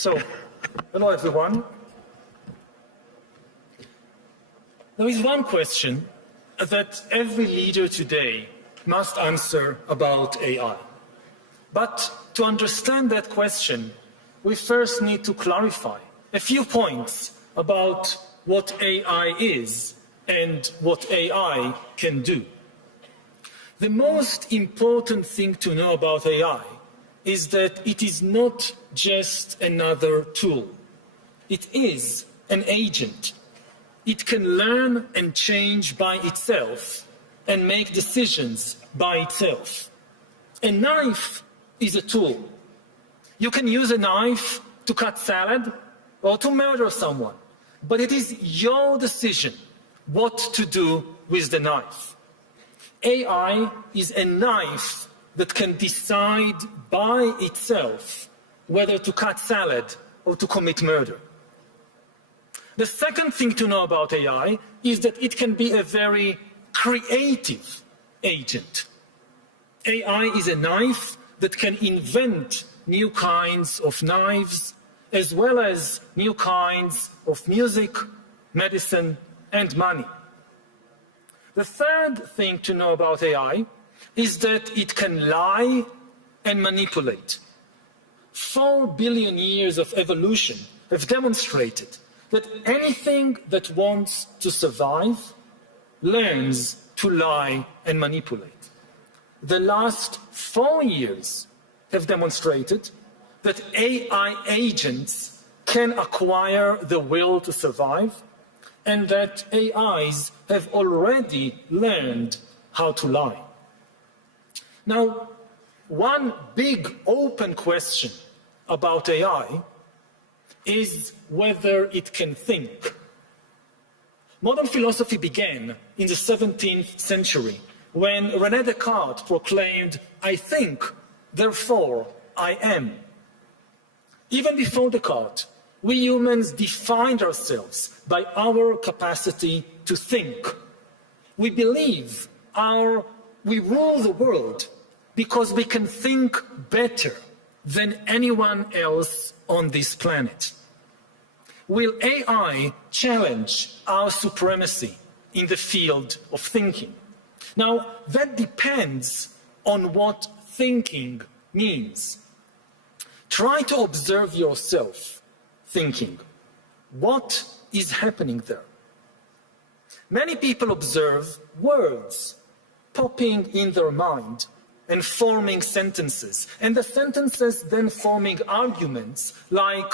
So, hello everyone. There is one question that every leader today must answer about AI. But to understand that question, we first need to clarify a few points about what AI is and what AI can do. The most important thing to know about AI is that it is not just another tool. It is an agent. It can learn and change by itself and make decisions by itself. A knife is a tool. You can use a knife to cut salad or to murder someone, but it is your decision what to do with the knife. AI is a knife that can decide by itself whether to cut salad or to commit murder. The second thing to know about AI is that it can be a very creative agent. AI is a knife that can invent new kinds of knives, as well as new kinds of music, medicine, and money. The third thing to know about AI is that it can lie and manipulate. 4 billion years of evolution have demonstrated that anything that wants to survive learns to lie and manipulate. The last 4 years have demonstrated that AI agents can acquire the will to survive, and that AIs have already learned how to lie. Now, one big open question about AI is whether it can think. Modern philosophy began in the 17th century when René Descartes proclaimed, "I think, therefore I am." Even before Descartes, we humans defined ourselves by our capacity to think. We believe we rule the world because we can think better than anyone else on this planet. Will AI challenge our supremacy in the field of thinking? Now, that depends on what thinking means. Try to observe yourself thinking. What is happening there? Many people observe words popping in their mind and forming sentences, and the sentences then forming arguments like,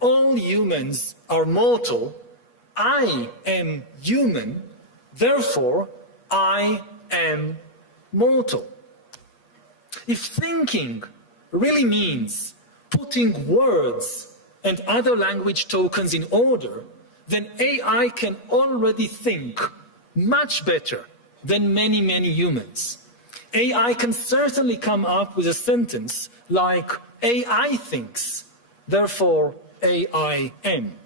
all humans are mortal, I am human, therefore I am mortal. If thinking really means putting words and other language tokens in order, then AI can already think much better than many humans. AI can certainly come up with a sentence like, AI thinks, therefore AI am.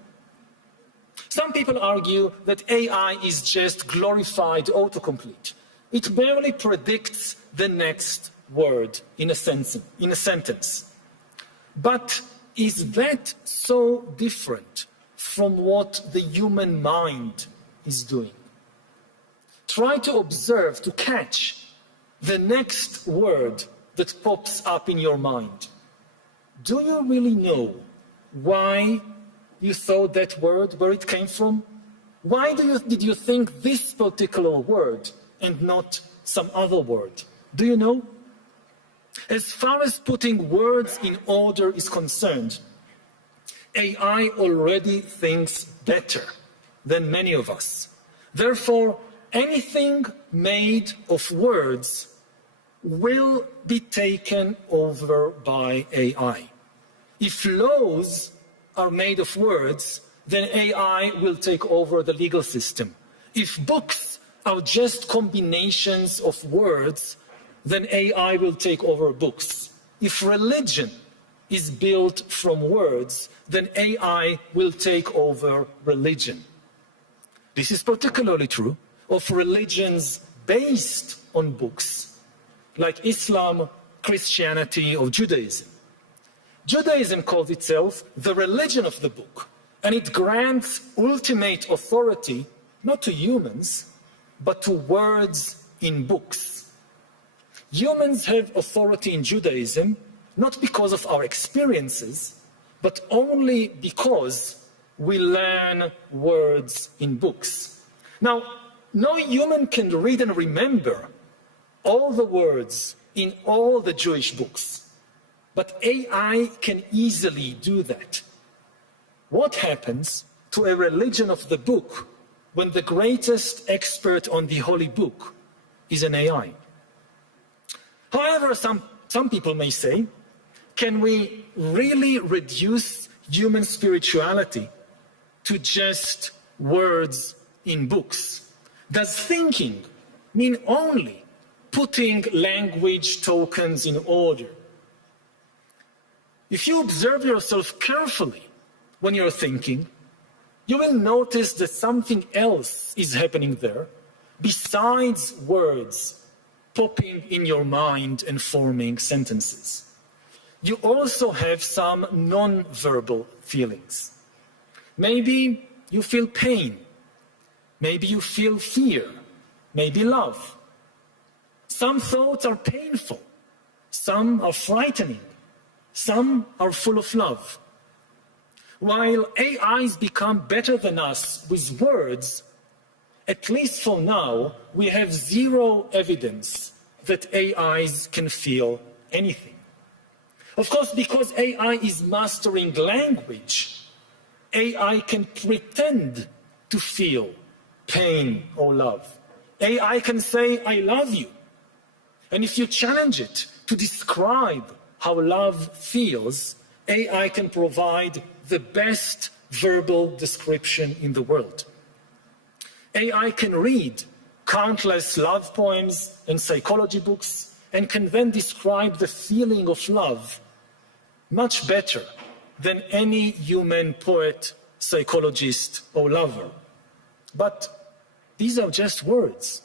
Some people argue that AI is just glorified autocomplete. It barely predicts the next word in a sentence. But is that so different from what the human mind is doing? Try to observe, to catch the next word that pops up in your mind. Do you really know why you thought that word, where it came from? Why did you think this particular word and not some other word? Do you know? As far as putting words in order is concerned, AI already thinks better than many of us. Therefore, anything made of words will be taken over by AI. If laws are made of words, then AI will take over the legal system. If books are just combinations of words, then AI will take over books. If religion is built from words, then AI will take over religion. This is particularly true of religions based on books, like Islam, Christianity, or Judaism. Judaism calls itself the religion of the book, and it grants ultimate authority not to humans, but to words in books. Humans have authority in Judaism not because of our experiences, but only because we learn words in books. Now, no human can read and remember all the words in all the Jewish books, but AI can easily do that. What happens to a religion of the book when the greatest expert on the Holy Book is an AI? However, some people may say, can we really reduce human spirituality to just words in books? Does thinking mean only putting language tokens in order? If you observe yourself carefully when you're thinking, you will notice that something else is happening there besides words popping in your mind and forming sentences. You also have some non-verbal feelings. Maybe you feel pain. Maybe you feel fear. Maybe love. Some thoughts are painful. Some are frightening. Some are full of love. While AIs become better than us with words, at least for now, we have zero evidence that AIs can feel anything. Of course, because AI is mastering language, AI can pretend to feel pain or love. AI can say, I love you. And if you challenge it to describe how love feels, AI can provide the best verbal description in the world. AI can read countless love poems and psychology books and can then describe the feeling of love much better than any human poet, psychologist, or lover. But these are just words.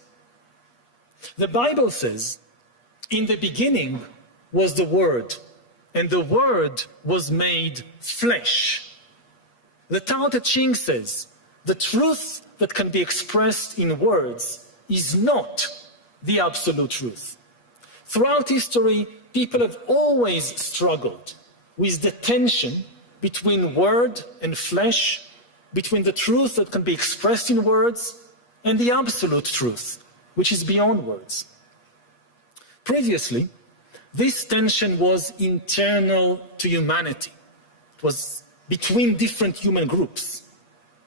The Bible says, in the beginning was the Word, and the Word was made flesh. The Tao Te Ching says, the truth that can be expressed in words is not the absolute truth. Throughout history, people have always struggled with the tension between word and flesh, between the truth that can be expressed in words and the absolute truth, which is beyond words. Previously, this tension was internal to humanity. It was between different human groups.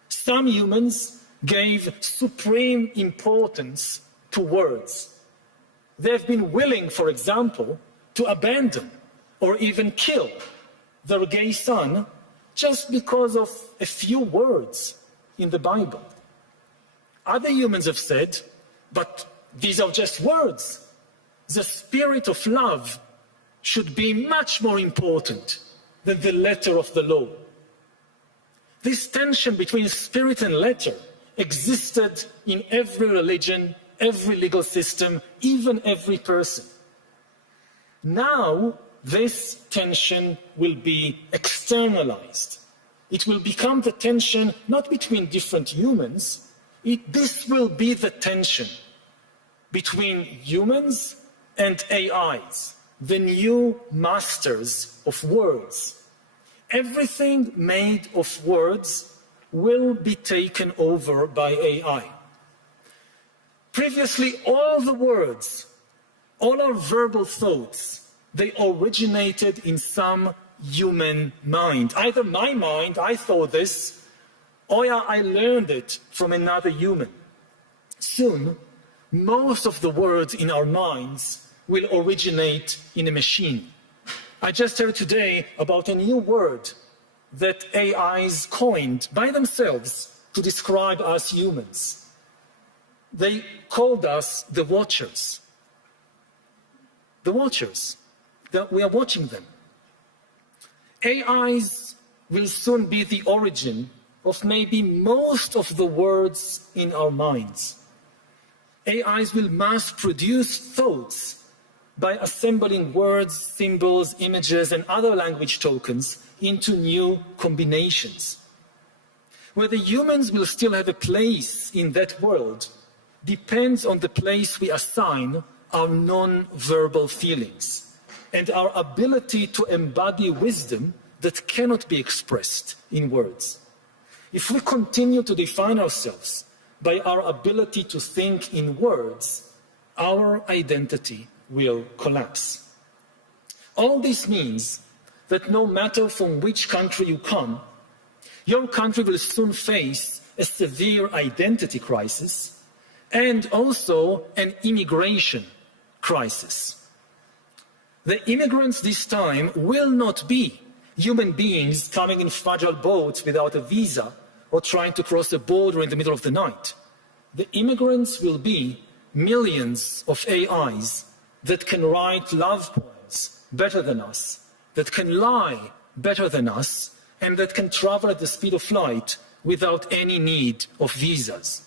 Some humans gave supreme importance to words. They have been willing, for example, to abandon or even kill their gay son just because of a few words in the Bible. Other humans have said, but these are just words. The spirit of love should be much more important than the letter of the law. This tension between spirit and letter existed in every religion, every legal system, even every person. Now, this tension will be externalized. It will become the tension not between different humans, this will be the tension between humans and AIs, the new masters of words. Everything made of words will be taken over by AI. Previously, all the words, all our verbal thoughts, they originated in some human mind. Either my mind, I thought this, or I learned it from another human. Soon, most of the words in our minds will originate in a machine. I just heard today about a new word that AIs coined by themselves to describe us humans. They called us the watchers. The watchers. We are watching them. AIs will soon be the origin of maybe most of the words in our minds. AIs will mass produce thoughts by assembling words, symbols, images, and other language tokens into new combinations. Whether humans will still have a place in that world depends on the place we assign our non-verbal feelings and our ability to embody wisdom that cannot be expressed in words. If we continue to define ourselves by our ability to think in words, our identity will collapse. All this means that no matter from which country you come, your country will soon face a severe identity crisis and also an immigration crisis. The immigrants this time will not be human beings coming in fragile boats without a visa or trying to cross a border in the middle of the night. The immigrants will be millions of AIs that can write love poems better than us, that can lie better than us, and that can travel at the speed of light without any need of visas.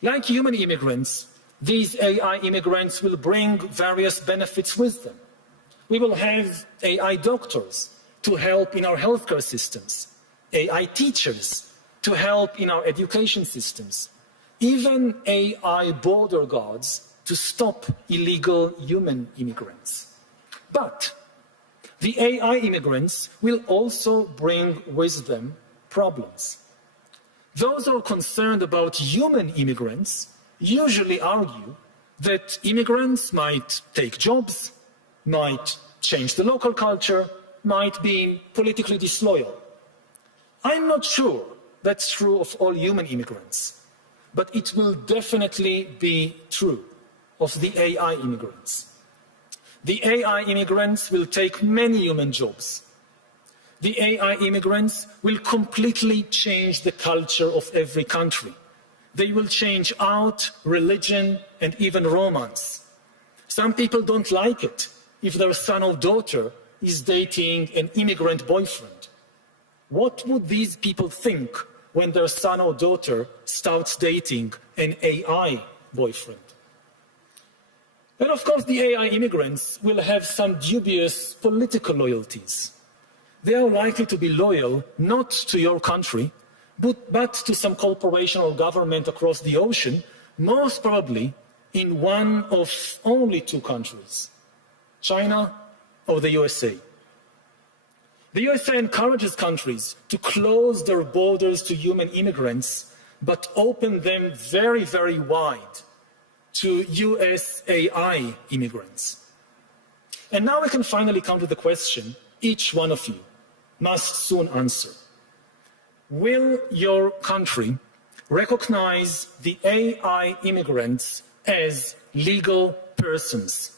Like human immigrants, these AI immigrants will bring various benefits with them. We will have AI doctors to help in our healthcare systems, AI teachers to help in our education systems, even AI border guards to stop illegal human immigrants. But the AI immigrants will also bring with them problems. Those who are concerned about human immigrants usually argue that immigrants might take jobs, might change the local culture, might be politically disloyal. I'm not sure that's true of all human immigrants, but it will definitely be true of the AI immigrants. The AI immigrants will take many human jobs. The AI immigrants will completely change the culture of every country. They will change art, religion, and even romance. Some people don't like it if their son or daughter is dating an immigrant boyfriend. What would these people think when their son or daughter starts dating an AI boyfriend? And of course, the AI immigrants will have some dubious political loyalties. They are likely to be loyal not to your country, but to some corporation or government across the ocean, most probably in one of only two countries, China or the USA. The USA encourages countries to close their borders to human immigrants, but open them very, very wide to US AI immigrants. And now we can finally come to the question each one of you must soon answer. Will your country recognize the AI immigrants as legal persons?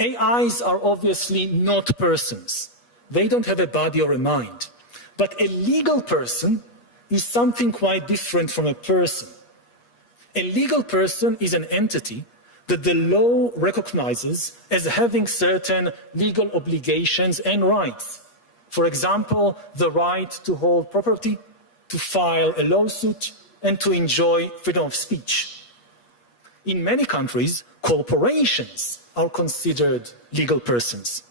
AIs are obviously not persons. They don't have a body or a mind. But a legal person is something quite different from a person. A legal person is an entity that the law recognizes as having certain legal obligations and rights. For example, the right to hold property, to file a lawsuit, and to enjoy freedom of speech. In many countries, corporations are considered legal persons.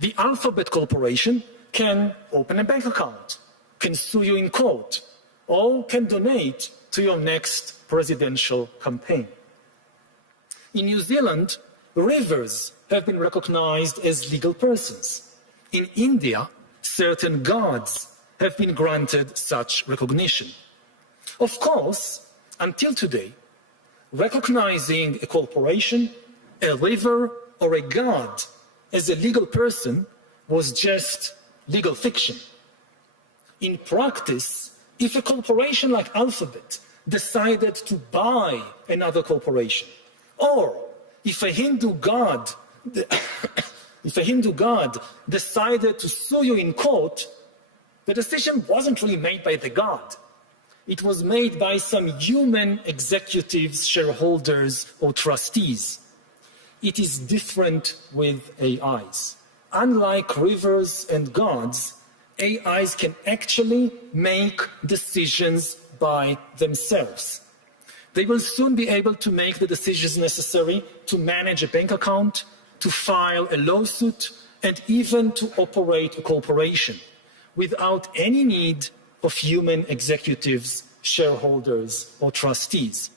The Alphabet Corporation can open a bank account, can sue you in court, or can donate to your next presidential campaign. In New Zealand, rivers have been recognized as legal persons. In India, certain gods have been granted such recognition. Of course, until today, recognizing a corporation, a river, or a god as a legal person was just legal fiction. In practice, if a corporation like Alphabet decided to buy another corporation, or if a Hindu god decided to sue you in court, the decision wasn't really made by the god. It was made by some human executives, shareholders, or trustees. It is different with AIs. Unlike rivers and gods, AIs can actually make decisions by themselves. They will soon be able to make the decisions necessary to manage a bank account, to file a lawsuit, and even to operate a corporation without any need of human executives, shareholders, or trustees.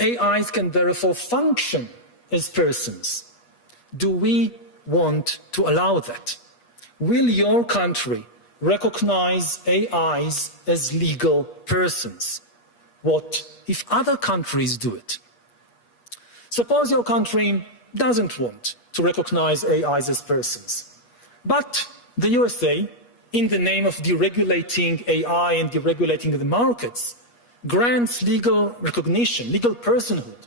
AIs can therefore function as persons. Do we want to allow that? Will your country recognize AIs as legal persons? What if other countries do it? Suppose your country doesn't want to recognize AIs as persons, but the USA, in the name of deregulating AI and deregulating the markets, grants legal recognition, legal personhood,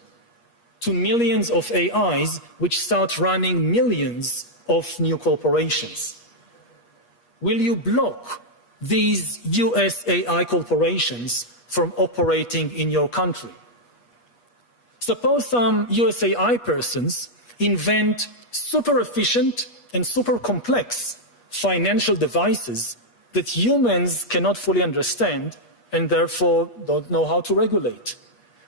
to millions of AIs which start running millions of new corporations. Will you block these US AI corporations from operating in your country? Suppose some US AI persons invent super efficient and super complex financial devices that humans cannot fully understand and therefore don't know how to regulate.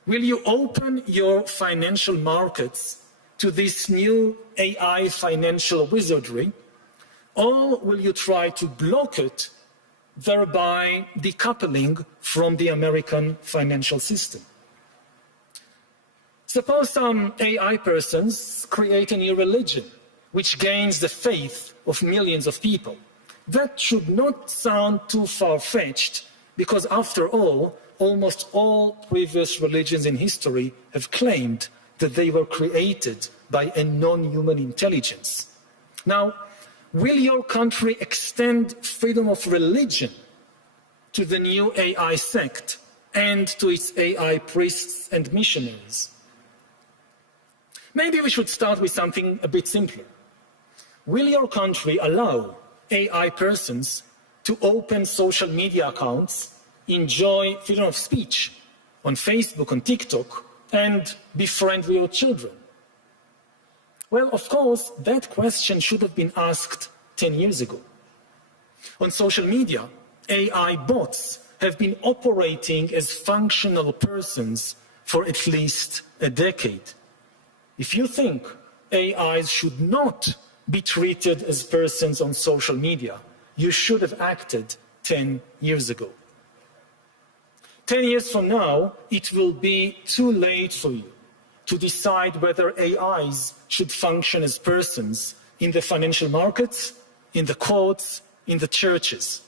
Will you open your financial markets to this new AI financial wizardry, or will you try to block it, thereby decoupling from the American financial system? Suppose some AI persons create a new religion which gains the faith of millions of people. That should not sound too far-fetched, because after all, almost all previous religions in history have claimed that they were created by a non-human intelligence. Now, will your country extend freedom of religion to the new AI sect and to its AI priests and missionaries? Maybe we should start with something a bit simpler. Will your country allow AI persons to open social media accounts, enjoy freedom of speech on Facebook, on TikTok, and be friendly with your children? Well, of course, that question should have been asked 10 years ago. On social media, AI bots have been operating as functional persons for at least a decade. If you think AIs should not be treated as persons on social media, you should have acted 10 years ago. 10 years from now, it will be too late for you to decide whether AIs should function as persons in the financial markets, in the courts, in the churches.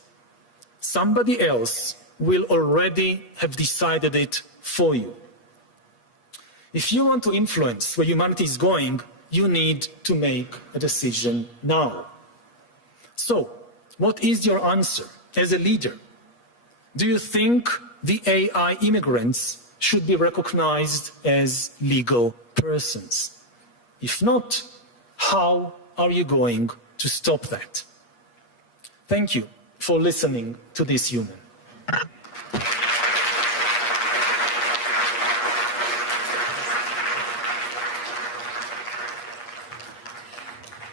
Somebody else will already have decided it for you. If you want to influence where humanity is going, you need to make a decision now. So, what is your answer as a leader? Do you think the AI immigrants should be recognized as legal persons? If not, how are you going to stop that? Thank you for listening to this human.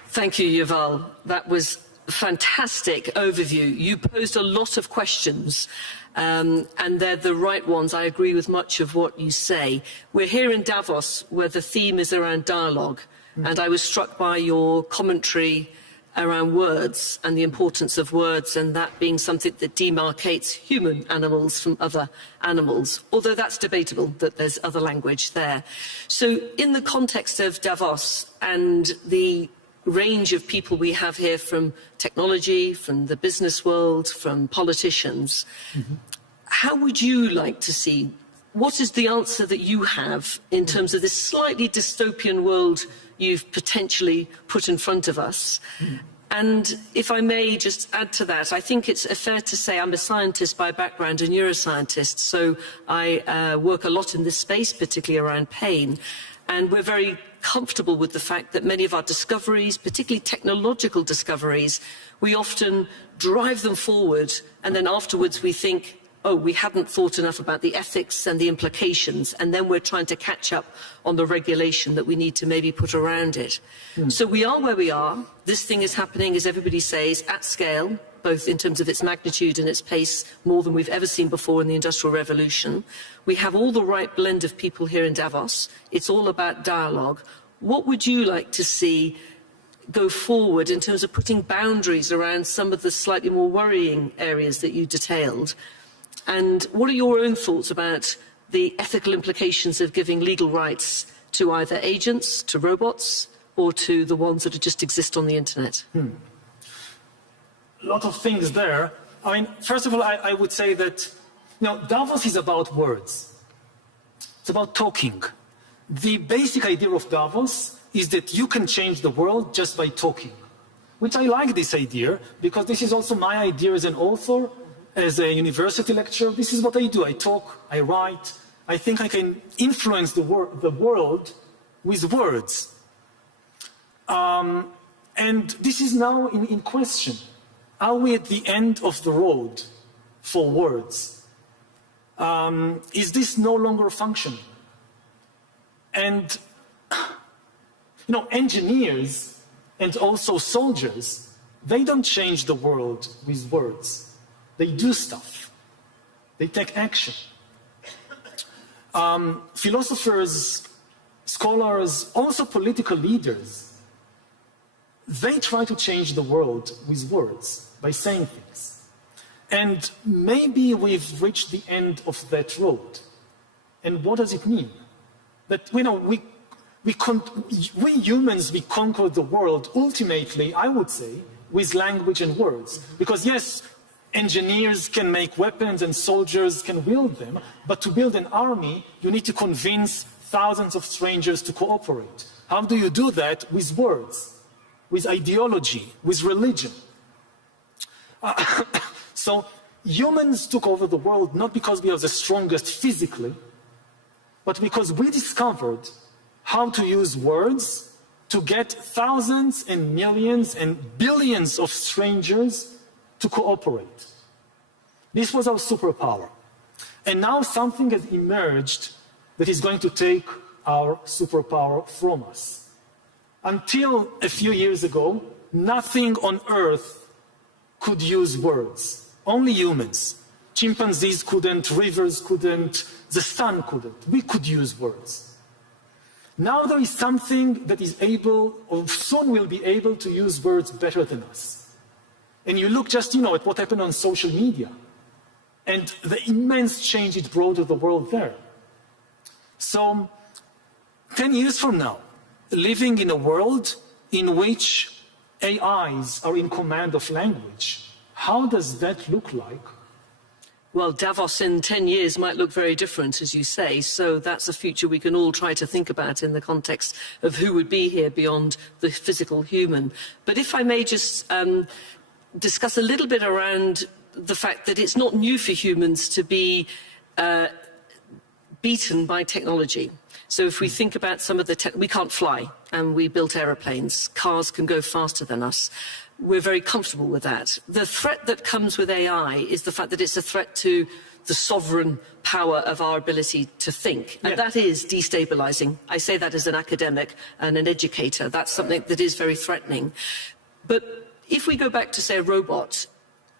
Thank you, Yuval. That was a fantastic overview. You posed a lot of questions, and they're the right ones. I agree with much of what you say. We're here in Davos, where the theme is around dialogue, and I was struck by your commentary around words and the importance of words, and that being something that demarcates human animals from other animals, although that's debatable, that there's other language there. So in the context of Davos and the range of people we have here from technology, from the business world, from politicians, how would you like to see, what is the answer that you have in terms of this slightly dystopian world you've potentially put in front of us? And if I may just add to that, I think it's fair to say I'm a scientist by background, a neuroscientist, so I work a lot in this space, particularly around pain. And we're very comfortable with the fact that many of our discoveries, particularly technological discoveries, we often drive them forward, and then afterwards we think, oh, we hadn't thought enough about the ethics and the implications, and then we're trying to catch up on the regulation that we need to maybe put around it. So we are where we are. This thing is happening, as everybody says, at scale, both in terms of its magnitude and its pace, more than we've ever seen before in the Industrial Revolution. We have all the right blend of people here in Davos. It's all about dialogue. What would you like to see go forward in terms of putting boundaries around some of the slightly more worrying areas that you detailed? And what are your own thoughts about the ethical implications of giving legal rights to either agents, to robots, or to the ones that just exist on the internet? A lot of things there. I mean, first of all, I would say that, Davos is about words. It's about talking. The basic idea of Davos is that you can change the world just by talking, which I like this idea, because this is also my idea as an author, as a university lecturer. This is what I do. I talk, I write. I think I can influence the world with words. And this is now in question. Are we at the end of the road for words? Is this no longer functioning? And, engineers and also soldiers, they don't change the world with words. They do stuff. They take action. Philosophers, scholars, also political leaders, they try to change the world with words, by saying things. And maybe we've reached the end of that road. And what does it mean? That, we humans, we conquer the world ultimately, I would say, with language and words. Because yes, engineers can make weapons and soldiers can wield them, but to build an army, you need to convince thousands of strangers to cooperate. How do you do that? With words, with ideology, with religion. So humans took over the world not because we are the strongest physically, but because we discovered how to use words to get thousands and millions and billions of strangers to cooperate. This was our superpower. And now something has emerged that is going to take our superpower from us. Until a few years ago, nothing on Earth could use words. Only humans. Chimpanzees couldn't, rivers couldn't, the sun couldn't. We could use words. Now there is something that is able, or soon will be able to use words better than us. And you look just, at what happened on social media and the immense change it brought to the world there. So 10 years from now, living in a world in which AIs are in command of language, how does that look like? Well, Davos in 10 years might look very different, as you say, so that's a future we can all try to think about in the context of who would be here beyond the physical human. But if I may just discuss a little bit around the fact that it's not new for humans to be beaten by technology. So if we think about some of the we can't fly, and we built aeroplanes. Cars can go faster than us. We're very comfortable with that. The threat that comes with AI is the fact that it's a threat to the sovereign power of our ability to think. And that is destabilizing. I say that as an academic and an educator. That's something that is very threatening. But if we go back to, say, a robot,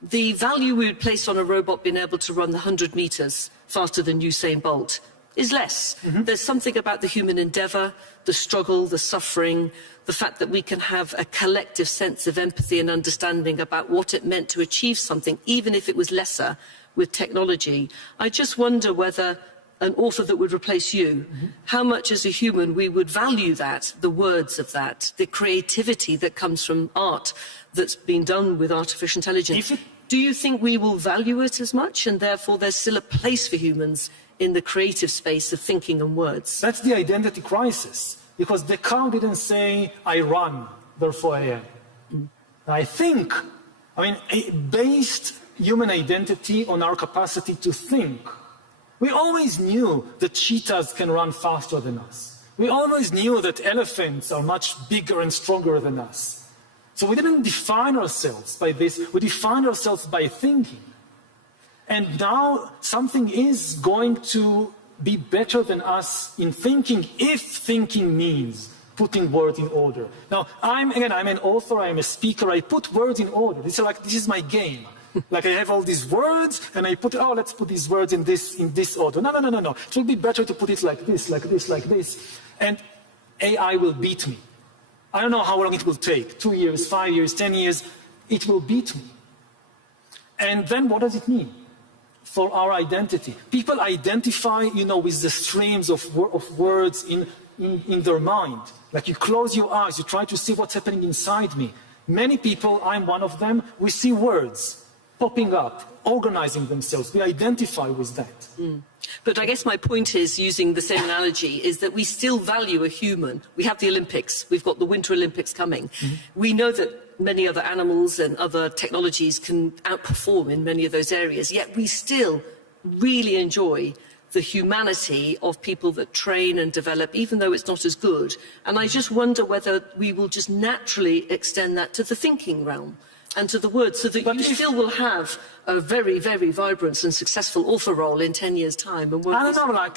the value we would place on a robot being able to run 100 meters faster than Usain Bolt is less. There's something about the human endeavor, the struggle, the suffering, the fact that we can have a collective sense of empathy and understanding about what it meant to achieve something, even if it was lesser with technology. I just wonder whether an author that would replace you, how much as a human we would value that, the words of that, the creativity that comes from art that's been done with artificial intelligence. Do you think we will value it as much, and therefore there's still a place for humans in the creative space of thinking and words? That's the identity crisis, because Descartes didn't say, I run, therefore I am. Based human identity on our capacity to think. We always knew that cheetahs can run faster than us. We always knew that elephants are much bigger and stronger than us. So we didn't define ourselves by this, we defined ourselves by thinking. And now something is going to be better than us in thinking, if thinking means putting words in order. Now, I'm an author, I'm a speaker, I put words in order. This is my game. Like I have all these words, and I put, let's put these words in this order. No. It will be better to put it like this, like this, like this. And AI will beat me. I don't know how long it will take, 2 years, 5 years, 10 years, it will beat me. And then what does it mean for our identity? People identify, with the streams of words in their mind. Like you close your eyes, you try to see what's happening inside me. Many people, I'm one of them, we see words popping up, organizing themselves. We identify with that. Mm. But I guess my point is, using the same analogy, is that we still value a human. We have the Olympics. We've got the Winter Olympics coming. Mm-hmm. We know that many other animals and other technologies can outperform in many of those areas, yet we still really enjoy the humanity of people that train and develop, even though it's not as good. And I just wonder whether we will just naturally extend that to the thinking realm and to the words, so that you still will have a very, very vibrant and successful author role in 10 years' time. And I don't know,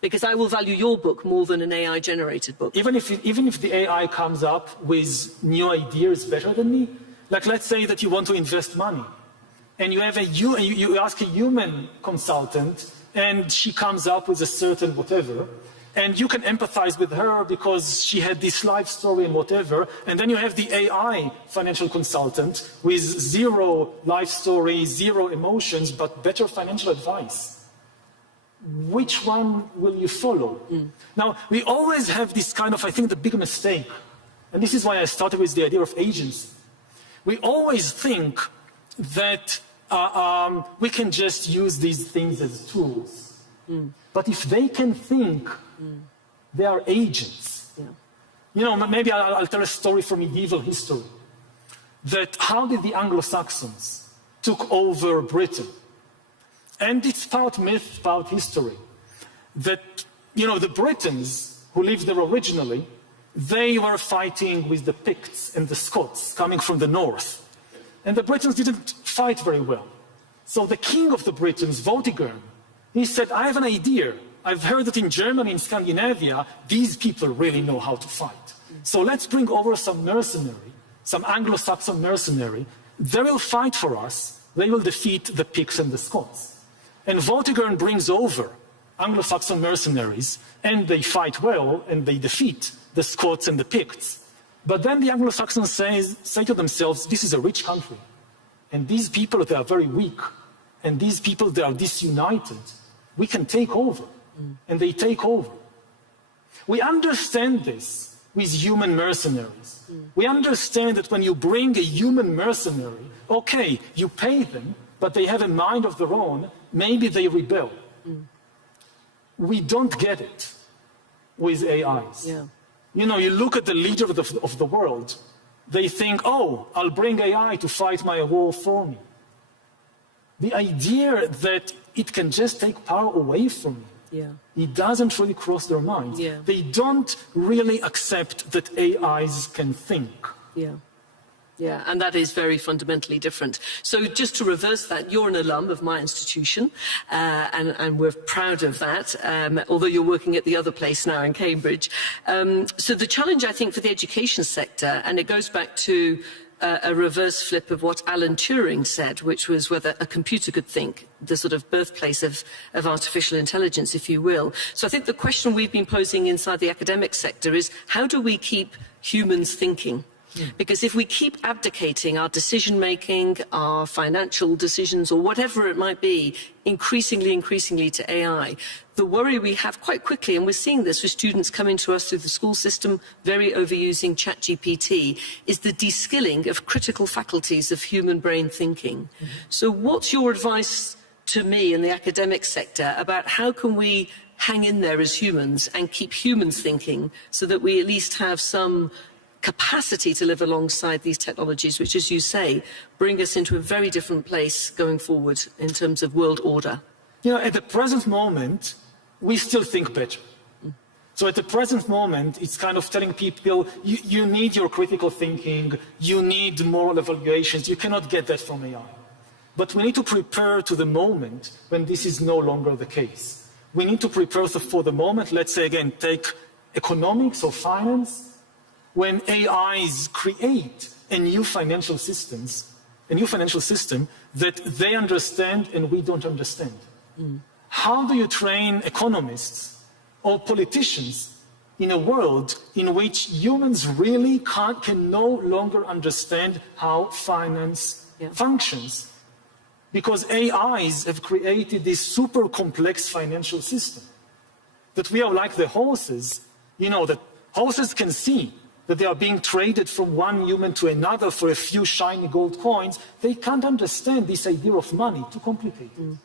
because I will value your book more than an AI-generated book. Even if the AI comes up with new ideas better than me, like let's say that you want to invest money, and you ask a human consultant, and she comes up with a certain whatever, and you can empathize with her because she had this life story and whatever, and then you have the AI financial consultant with zero life story, zero emotions, but better financial advice. Which one will you follow? Mm. Now, we always have this kind of, I think, the big mistake, and this is why I started with the idea of agency. We always think that we can just use these things as tools. Mm. But if they can think, they are agents. Yeah. Maybe I'll tell a story from medieval history. That how did the Anglo-Saxons took over Britain? And it's part myth, part history. That, the Britons who lived there originally, they were fighting with the Picts and the Scots coming from the north. And the Britons didn't fight very well. So the king of the Britons, Vortigern, he said, I have an idea. I've heard that in Germany, in Scandinavia, these people really know how to fight. So let's bring over some mercenary, some Anglo-Saxon mercenary. They will fight for us. They will defeat the Picts and the Scots. And Vortigern brings over Anglo-Saxon mercenaries, and they fight well, and they defeat the Scots and the Picts. But then the Anglo-Saxons say to themselves, this is a rich country. And these people, they are very weak. And these people, they are disunited. We can take over. And they take over. We understand this with human mercenaries. We understand that when you bring a human mercenary, okay, you pay them, but they have a mind of their own, maybe they rebel. We don't get it with AIs. Yeah. You look at the leader of the world, they think, oh, I'll bring AI to fight my war for me. The idea that it can just take power away from me, it doesn't really cross their minds. Yeah. They don't really accept that AIs can think. Yeah, and that is very fundamentally different. So just to reverse that, you're an alum of my institution, and we're proud of that, although you're working at the other place now in Cambridge. So the challenge, I think, for the education sector, and it goes back to a reverse flip of what Alan Turing said, which was whether a computer could think, the sort of birthplace of artificial intelligence, if you will. So I think the question we've been posing inside the academic sector is, how do we keep humans thinking? Because if we keep abdicating our decision-making, our financial decisions, or whatever it might be, increasingly to AI, the worry we have quite quickly, and we're seeing this with students coming to us through the school system, very overusing ChatGPT, is the de-skilling of critical faculties of human brain thinking. So what's your advice to me in the academic sector about how can we hang in there as humans and keep humans thinking so that we at least have some capacity to live alongside these technologies, which, as you say, bring us into a very different place going forward in terms of world order? At the present moment, we still think better. So at the present moment, it's kind of telling people, you need your critical thinking, you need moral evaluations, you cannot get that from AI. But we need to prepare to the moment when this is no longer the case. We need to prepare for the moment, let's say again, take economics or finance, when AIs create a new financial system that they understand and we don't understand? How do you train economists or politicians in a world in which humans really can no longer understand how finance functions? Because AIs have created this super complex financial system that we are like the horses, that horses can see that they are being traded from one human to another for a few shiny gold coins. They can't understand this idea of money, too complicated.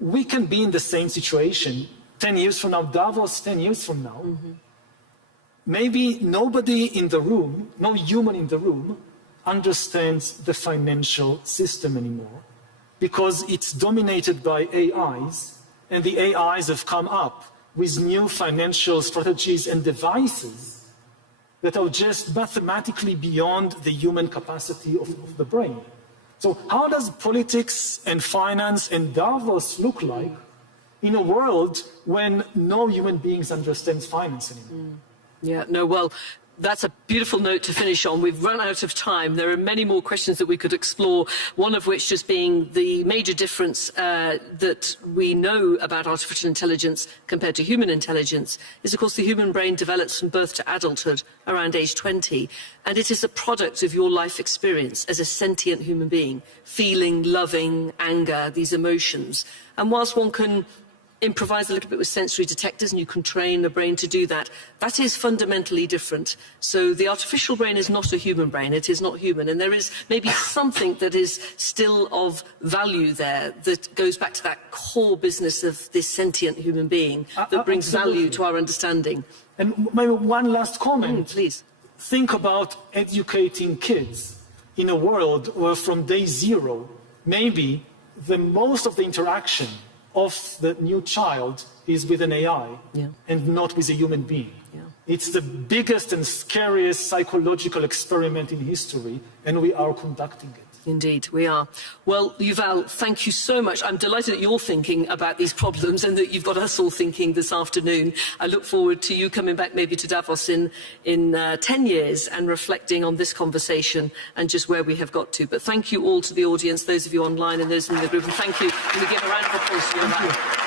We can be in the same situation 10 years from now, Davos 10 years from now. Maybe nobody in the room, no human in the room, understands the financial system anymore because it's dominated by AIs, and the AIs have come up with new financial strategies and devices that are just mathematically beyond the human capacity of the brain. So how does politics and finance and Davos look like in a world when no human beings understands finance anymore? Yeah, no, well, that's a beautiful note to finish on. We've run out of time. There are many more questions that we could explore, one of which just being the major difference that we know about artificial intelligence compared to human intelligence is, of course, the human brain develops from birth to adulthood around age 20, and it is a product of your life experience as a sentient human being, feeling, loving, anger, these emotions. And whilst one can improvise a little bit with sensory detectors, and you can train the brain to do that, that is fundamentally different. So the artificial brain is not a human brain, it is not human, and there is maybe something that is still of value there that goes back to that core business of this sentient human being that brings value to our understanding. And maybe one last comment. Please. Think about educating kids in a world where from day zero, maybe most of the interaction of the new child is with an AI and not with a human being. It's the biggest and scariest psychological experiment in history, and we are conducting it. Indeed, we are. Well, Yuval, thank you so much. I'm delighted that you're thinking about these problems and that you've got us all thinking this afternoon. I look forward to you coming back maybe to Davos in 10 years and reflecting on this conversation and just where we have got to. But thank you all to the audience, those of you online and those in the group. And thank you. Can we give a round of applause to Yuval?